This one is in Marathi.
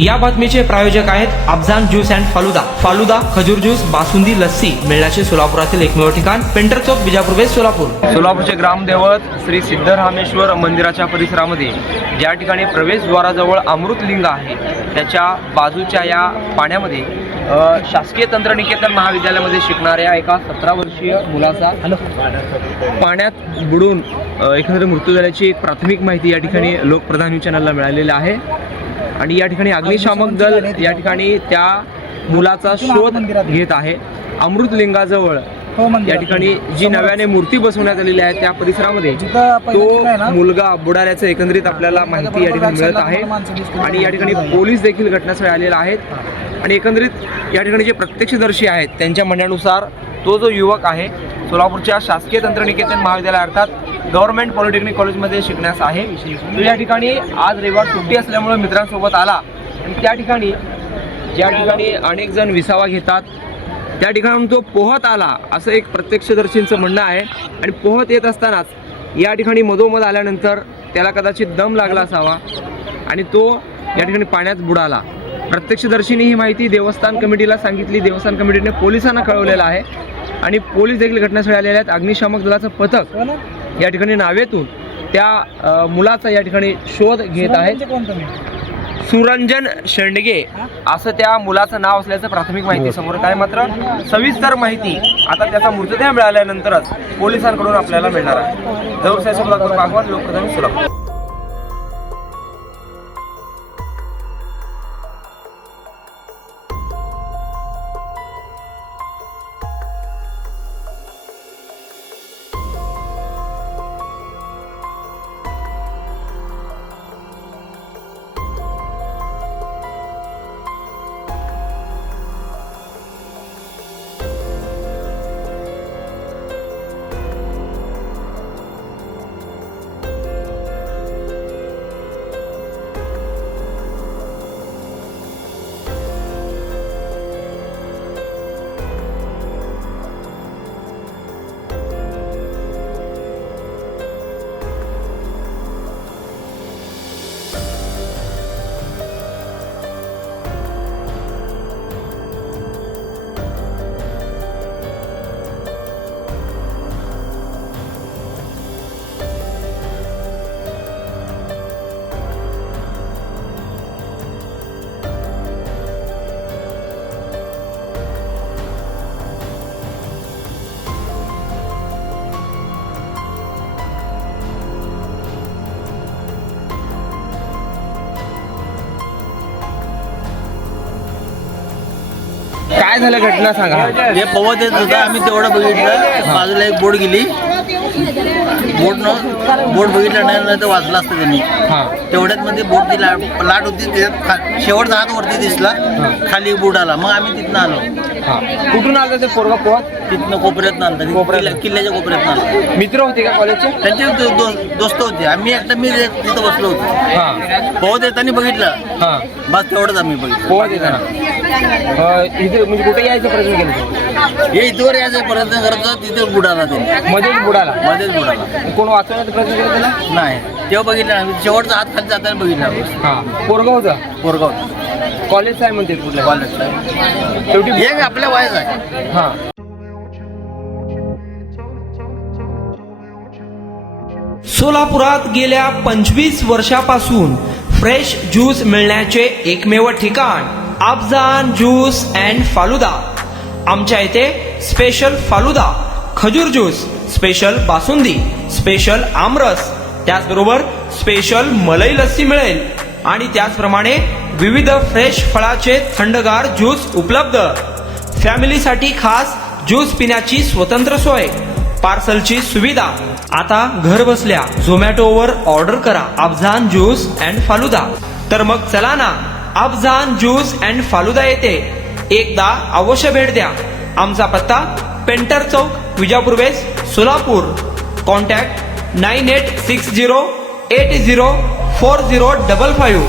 या बातमीचे प्रायोजक आहेत अफजान ज्यूस अँड फालुदा। फालुदा, खजूर ज्यूस, बासुंदी, लस्सी मिळण्याचे सोलापुरातील एकमेव ठिकाण पेंटर चौक, बिजापूर वेस्ट, सोलापूर। सोलापूरचे ग्रामदैवत श्री सिद्धरामेश्वर मंदिराच्या परिसरामध्ये ज्या ठिकाणी प्रवेशद्वाराजवळ अमृतलिंग आहे त्याच्या बाजूच्या या पाण्यामध्ये शासकीय तंत्रनिकेतन महाविद्यालयामध्ये शिकणाऱ्या एका 17 वर्षीय मुलाचा पाण्यात बुडून एकंदरीत मृत्यू झाल्याची एक प्राथमिक माहिती या ठिकाणी लोकप्रधान न्यूज चॅनलला मिळालेली आहे। आणि या ठिकाणी अग्निशामक दल या ठिकाणी त्या मुलाचा शोध घेत आहे। अमृतलिंगाजवळ या ठिकाणी जी नव्याने मूर्ती बसवण्यात आलेली आहे त्या परिसरामध्ये तो मुलगा बुडाल्याचं एकंदरीत आपल्याला माहिती या ठिकाणी मिळत आहे। आणि या ठिकाणी पोलीस देखील घटनास्थळी आलेले आहेत आणि एकंदरीत या ठिकाणी जे प्रत्यक्षदर्शी आहेत त्यांच्या म्हणण्यानुसार तो जो युवक आहे सोलापूरच्या शासकीय तंत्रनिकेतन महाविद्यालय अर्थात गव्हर्नमेंट पॉलिटेक्निक कॉलेजमध्ये शिकण्यास आहे। तो या ठिकाणी आज रविवार सुट्टी असल्यामुळे मित्रांसोबत आला आणि त्या ठिकाणी ज्या ठिकाणी अनेक जण विसावा घेतात त्या ठिकाणून तो पोहत आला असं एक प्रत्यक्षदर्शींचं म्हणणं आहे। आणि पोहत येत असतानाच या ठिकाणी मधोमध आल्यानंतर त्याला कदाचित दम लागला असावा आणि तो या ठिकाणी पाण्यात बुडाला। प्रत्यक्षदर्शींनी ही माहिती देवस्थान कमिटीला सांगितली। देवस्थान कमिटीने पोलिसांना कळवलेलं आहे आणि पोलीस देखील घटनास्थळी आलेले आहेत। अग्निशामक दलाचं पथक या ठिकाणी नावेतून त्या मुलाचा या ठिकाणी शोध घेत आहे। सुरंजन शेंडगे असं त्या मुलाचं नाव असल्याचं प्राथमिक माहिती समोर आहे। मात्र सविस्तर माहिती आता त्याचा मृतदेह मिळाल्यानंतरच पोलिसांकडून आपल्याला मिळणार आहे। दौर साहेब भागवत, लोकप्रधान, सोलापूर। काय झालं घटना सांगा। हे पोहत येत होता, आम्ही तेवढं बघितलं, बाजूला एक बोट गेली, बोट बघितलं नाही तर वाचला असतं त्यांनी। तेवढ्यात मध्ये बोटची लाट होती, त्याच्यात शेवटचा हात वरती दिसला, खाली बोट आला, मग आम्ही तिथनं आलो। कुठून आलं ते पोरगा पोहत? तिथनं कोपऱ्यात आलं, किल्ल्याच्या कोपऱ्यात आलं। मित्र होते का कॉलेजचे? त्यांचे दोस्त होते, आम्ही तिथं बसलो होतो। पोहत येताना बघितलं, बस तेवढंच आम्ही बघितलं। पोहत येताना इथे म्हणजे कुठे यायचा प्रयत्न केला? हे इथवर यायचा प्रयत्न करत होता, तिथे बुडाला ते, मध्येच बुडाला। कोण वाचवण्याचा प्रयत्न केला त्याला? नाही, तेव्हा बघितलं आम्ही, शेवटचा हात खाली जाताना बघितला। पोरगा होता? पोरगा होता। कॉलेज आहे म्हणते कुठल्या कॉलेजचा? शेवटी हे आपल्या वयाचं आहे। सोलापुरात गेल्या 25 वर्षापासून फ्रेश ज्यूस मिळण्याचे एकमेव ठिकाण अफजान ज्यूस अँड फालुदा। आमच्या इथे स्पेशल फालुदा, खजूर ज्यूस, स्पेशल बासुंदी, स्पेशल आमरस, त्याचबरोबर स्पेशल मलाई लस्सी मिळेल आणि त्याचप्रमाणे विविध फ्रेश फळाचे थंडगार ज्यूस उपलब्ध। फॅमिलीसाठी खास ज्यूस पिण्याची स्वतंत्र सोय, पार्सलची सुविधा। आता घर बसल्या झोमॅटोवर ऑर्डर करा अफजान ज्यूस अँड फालुदा। तर मग चला ना अफजान ज्यूस अँड फालुदा येथे एकदा अवश्य भेट द्या। आमचा पत्ता पेंटर चौक, बिजापूर वेस्ट, सोलापूर। कॉन्टॅक्ट 9860804055।